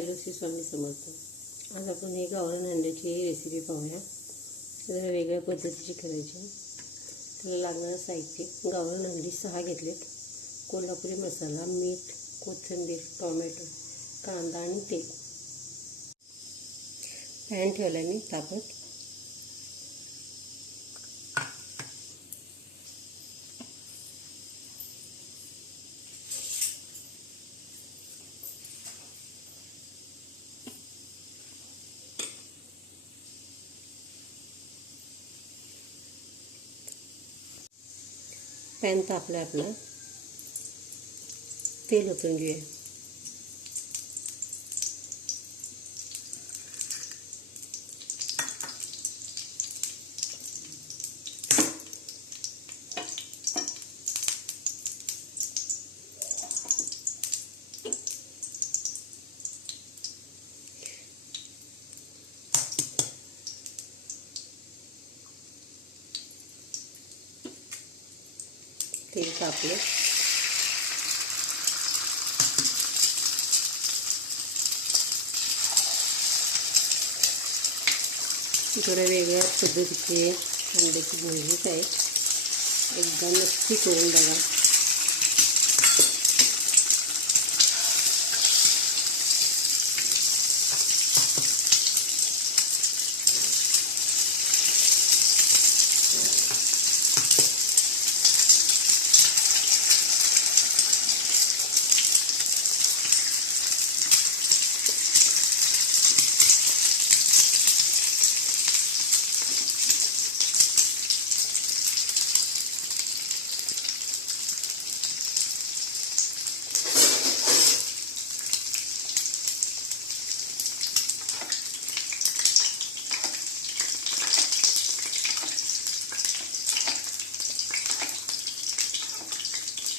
Hello Shri Swami Samarth. आज आपण हे गावरान अंड्याची रेसिपी पाहूया. जरा वेगळ्या पद्धतीची करायची. त्याला लागणारं साहित्य गावरान अंडी सहा घेतलेत. कोल्हापुरी मसाला मीठ कोथिंबीर टोमॅटो कांदा आणि तेल. पॅन ठेवला मी तापत. पॅन तापला आपला. तेल ओतून घेऊया. तेल तापलं थोड्या वेगळ्या पद्धतीचे अंड्याची भजीच आहे. एकदा नक्की करून बघा.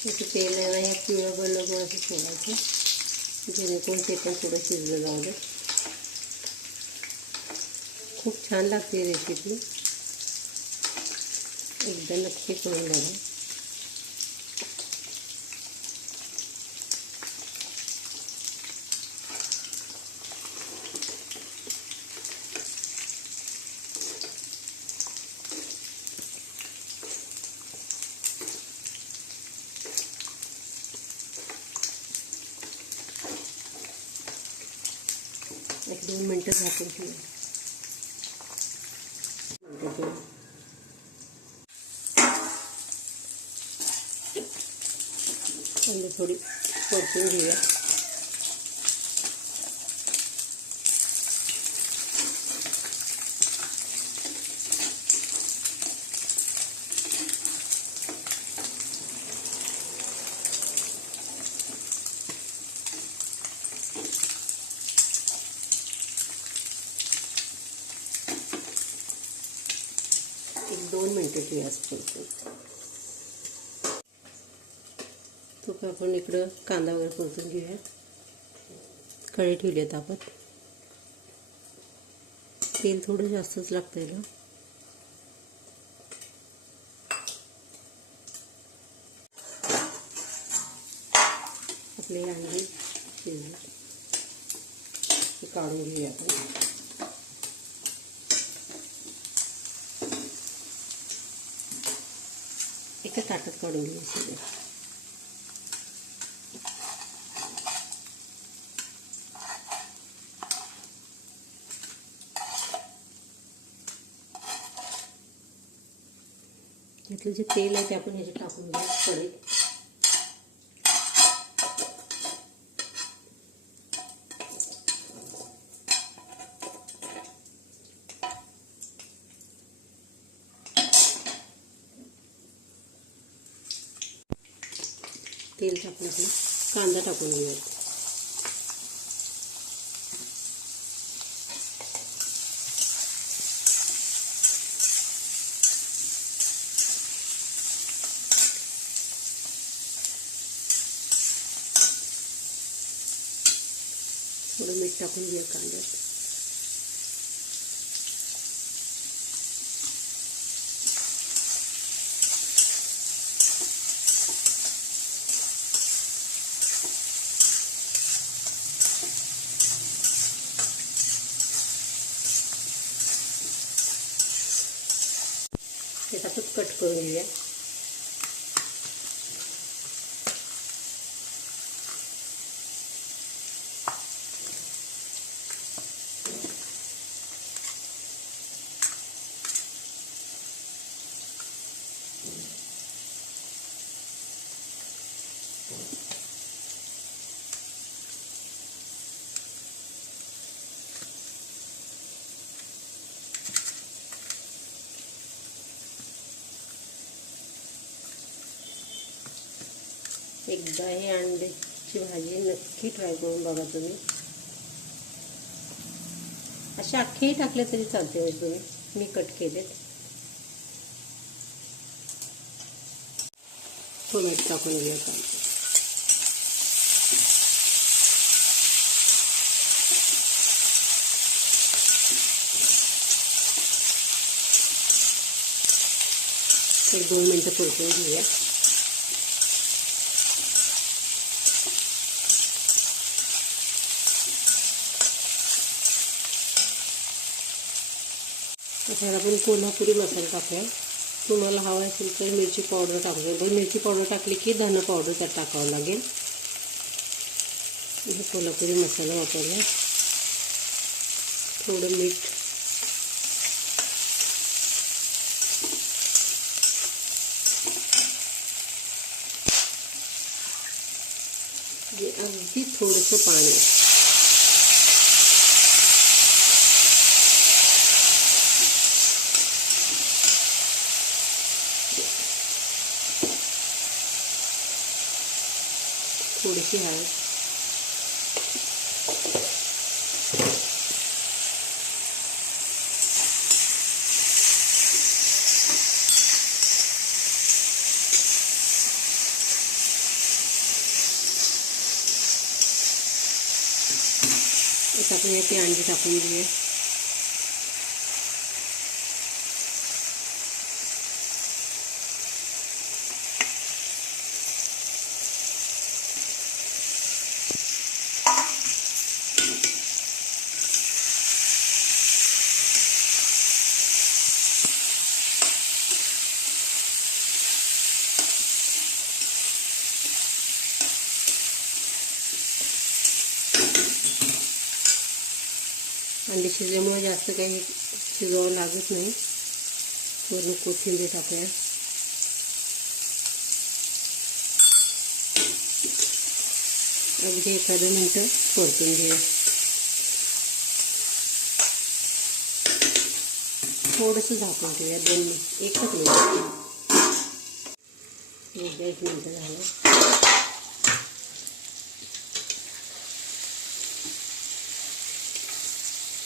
त्याचं तेल आहे ना ह्या पिवळं बनलं गोळ असं ठेवायचं. जेणेकरून ते पण थोडं शिजलं जाऊ दे. खूप छान लागते रेसिपी. एकदा नक्की करून बघा. एक दोन मिनटं झाकून ठेवूया मिनटं ठेवू. अंडे थोडी परतून घेऊया एक दोन मिनटं गॅस असं परतून तो का आपण इकडं कांदा वगैरे परतून घेऊया कळे ठेवली आहेत आपण. तेल थोडं जास्तच लागतं याला आपले अंडे काढून घेऊया आपण. एका ताटात काढून घेऊ सगळे यातलं जे तेल आहे ते आपण ह्याच्यात टाकून घेऊ कढईत. तेल टाकून आपण कांदा टाकून घेऊया थोडं मीठ टाकून घेऊया कांद्यात. कट करून घेऊया अंड्याची भाजी नक्की ट्राय करून बघा तुम्ही. असे अख्खेही टाकले तरी चालते म्हणजे हो तुम्ही. मी कट केलेत. टोमॅटो टाकून घेऊया चालते एक दोन मिनटं परतून घेऊया. आपण कोल्हापुरी मसाला टाकूया. तुम्हाला हवा असेल तर मिरची पावडर टाकू शकतो मिरची पावडर टाकली की धन पावडर त्यात टाकावं लागेल. हे कोल्हापुरी मसाला वापरला. थोडं मीठ. अगदी थोडंसं पाणी. थोडीशी हळद आता आपण याची अंडी टाकून घेऊया अंडी शिजल्यामुळे जास्त काही शिजवावं लागत नाही। वरून कोथिंबीर टाकूया अगदी एखादं मिनटं घेऊया थोडंसं झाकून मिनिट एक मिनटं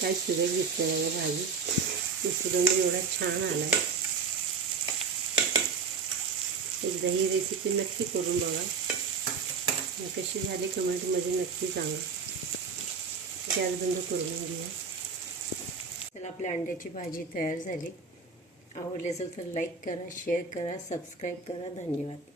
काय सुरेख दिसते बघा भाजी. सुगंध एवढा छान आला आहे एकदा ही रेसिपी नक्की करून बघा. कशी झाली कमेंटमध्ये नक्की सांगा. गॅस बंद करून घेऊया. तर आपल्या अंड्याची भाजी तयार झाली. आवडली असेल तर लाईक करा शेअर करा सबस्क्राईब करा. धन्यवाद.